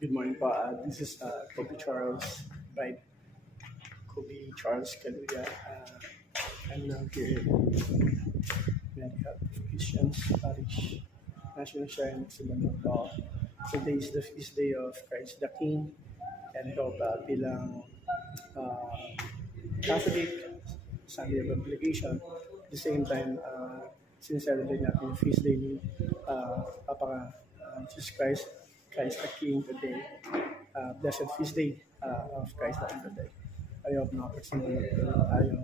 Good morning po. This is Kobe Charles, right? Kobe Charles Kaluya. I'm now here in Medical Christians Parish, National Shrine of Sibanapa. Today is the feast day of Christ the King, and I hope bilang uh, Catholic, Sunday of Obligation, at the same time, sincelebrate natin yung feast day ni Papa Jesus Christ, Christ the King today. Blessed feast day of Christ the King today. I hope nakapagsimula tayo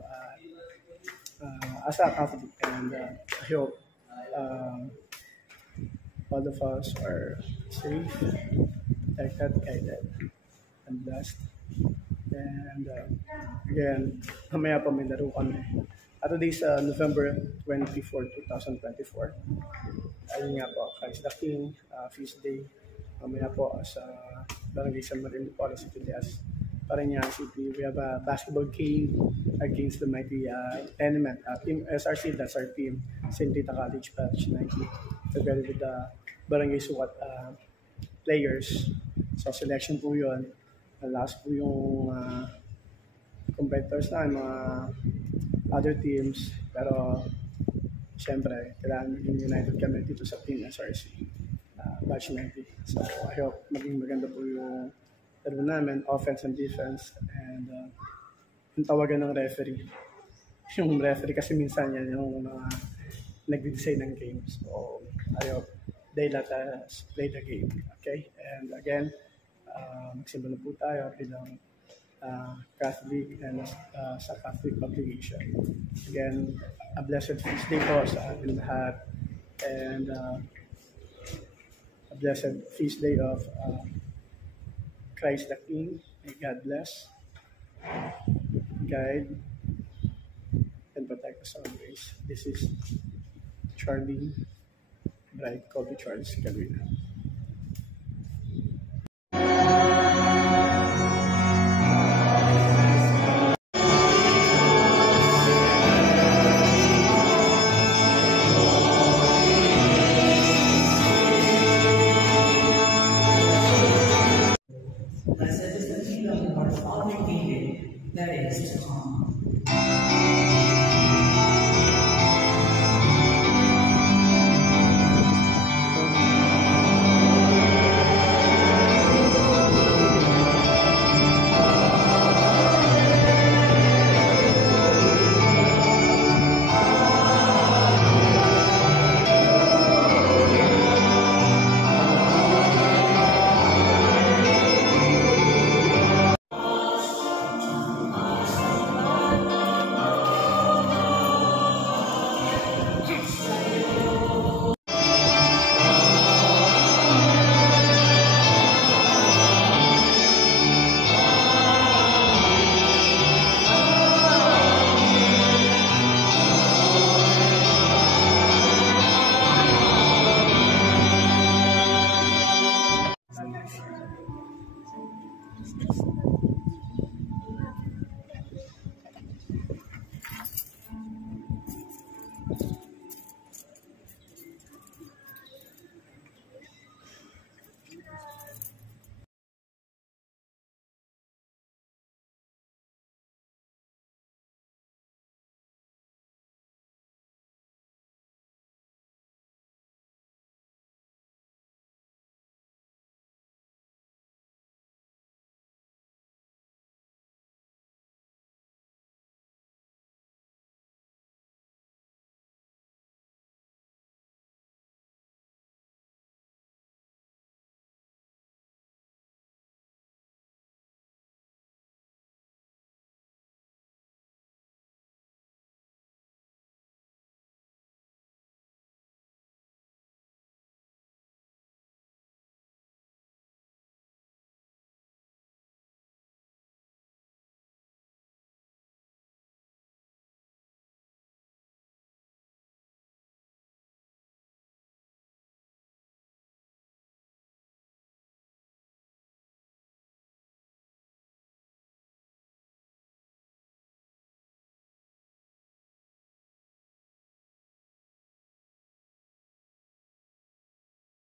as a Catholic, and I hope all of us are safe, protected, guided, and blessed. And again, mamaya pa may laro kami. At today is November 24, 2024. Ayun nga po, Christ the King, feast day. Mamaya po sa Barangay San Marino po, City Lias, Parañaque City. We have a basketball game against the mighty Element. Team SRC, that's our team, St. Rita College, Batch 90. Together with the Barangay Sukat players. So selection po yun. Last po yung competitors na, mga other teams. Pero siyempre, kailangan maging united kami dito sa team SRC, Batch 90. So I hope maging maganda po yung laro namin, offense and defense. And yung tawagan ng referee. Yung referee kasi minsan yan yung nag-design ng game. So I hope they let us play the game. Okay? And again, magsimula po tayo bilang Catholic and sa Catholic obligation. Again, a blessed feast day po sa ating lahat. And a blessed feast day of Christ the King. May God bless, guide, and protect us always. This is Charlie Bright Kobe Charles Kaluya.